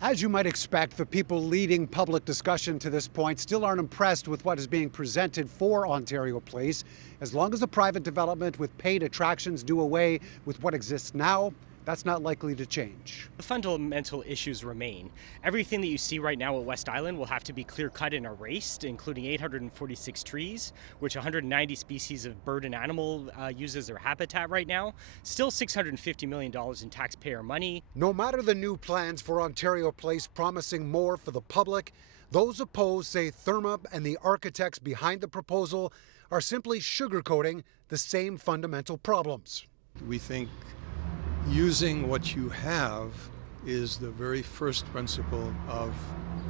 As you might expect, the people leading public discussion to this point still aren't impressed with what is being presented for Ontario Place. As long as the private development with paid attractions do away with what exists now, that's not likely to change. The fundamental issues remain. Everything that you see right now at West Island will have to be clear-cut and erased, including 846 trees, which 190 species of bird and animal use as their habitat right now. Still $650 million in taxpayer money. No matter the new plans for Ontario Place promising more for the public, those opposed say Therme and the architects behind the proposal are simply sugarcoating the same fundamental problems. We think using what you have is the very first principle of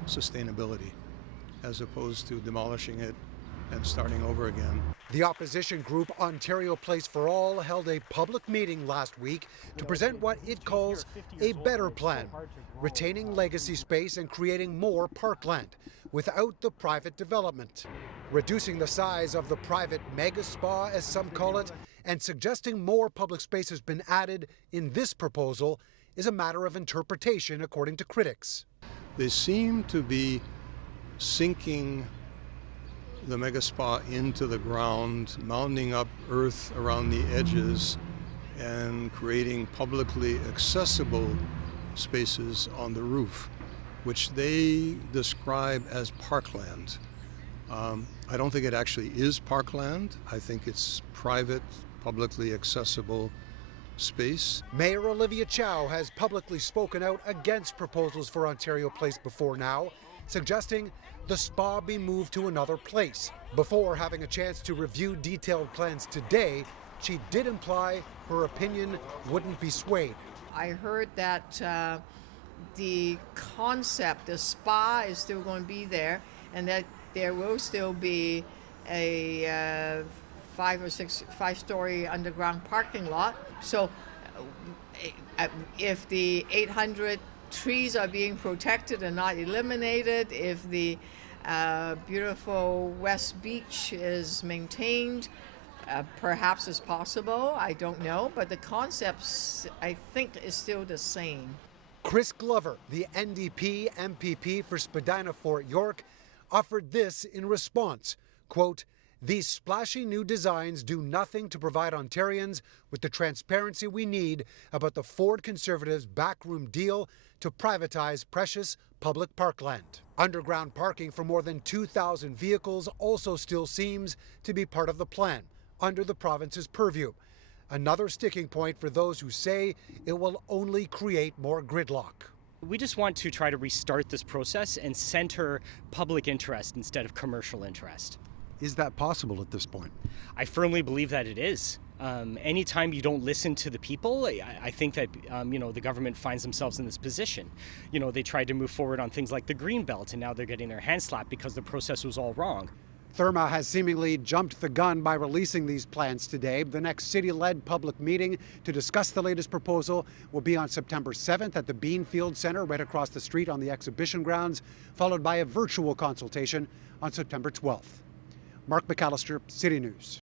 sustainability, as opposed to demolishing it and starting over again. The opposition group Ontario Place for All held a public meeting last week to present what it calls a better plan, retaining legacy space and creating more parkland without the private development, reducing the size of the private mega spa, as some call it, and suggesting more public space has been added in this proposal is a matter of interpretation, according to critics. They seem to be sinking the mega spa into the ground, mounding up earth around the edges, and creating publicly accessible spaces on the roof, which they describe as parkland. I don't think it actually is parkland. I think it's private, publicly accessible space. Mayor Olivia Chow has publicly spoken out against proposals for Ontario Place before now, suggesting the spa be moved to another place. Before having a chance to review detailed plans today, she did imply her opinion wouldn't be swayed. I heard that the concept, the spa is still going to be there, and that there will still be a 5-story underground parking lot. So if the 800 trees are being protected and not eliminated, if the beautiful West Beach is maintained, perhaps it's possible, I don't know, but the concepts, I think, is still the same. Chris Glover, the NDP MPP for Spadina-Fort York, offered this in response, quote, "These splashy new designs do nothing to provide Ontarians with the transparency we need about the Ford Conservatives' backroom deal to privatize precious public parkland." Underground parking for more than 2,000 vehicles also still seems to be part of the plan, under the province's purview. Another sticking point for those who say it will only create more gridlock. We just want to try to restart this process and center public interest instead of commercial interest. Is that possible at this point? I firmly believe that it is. Anytime you don't listen to the people, I think that the government finds themselves in this position. They tried to move forward on things like the Greenbelt, and now they're getting their hands slapped because the process was all wrong. Therme has seemingly jumped the gun by releasing these plans today. The next city-led public meeting to discuss the latest proposal will be on September 7th at the Beanfield Centre right across the street on the exhibition grounds, followed by a virtual consultation on September 12th. Mark McAllister, City News.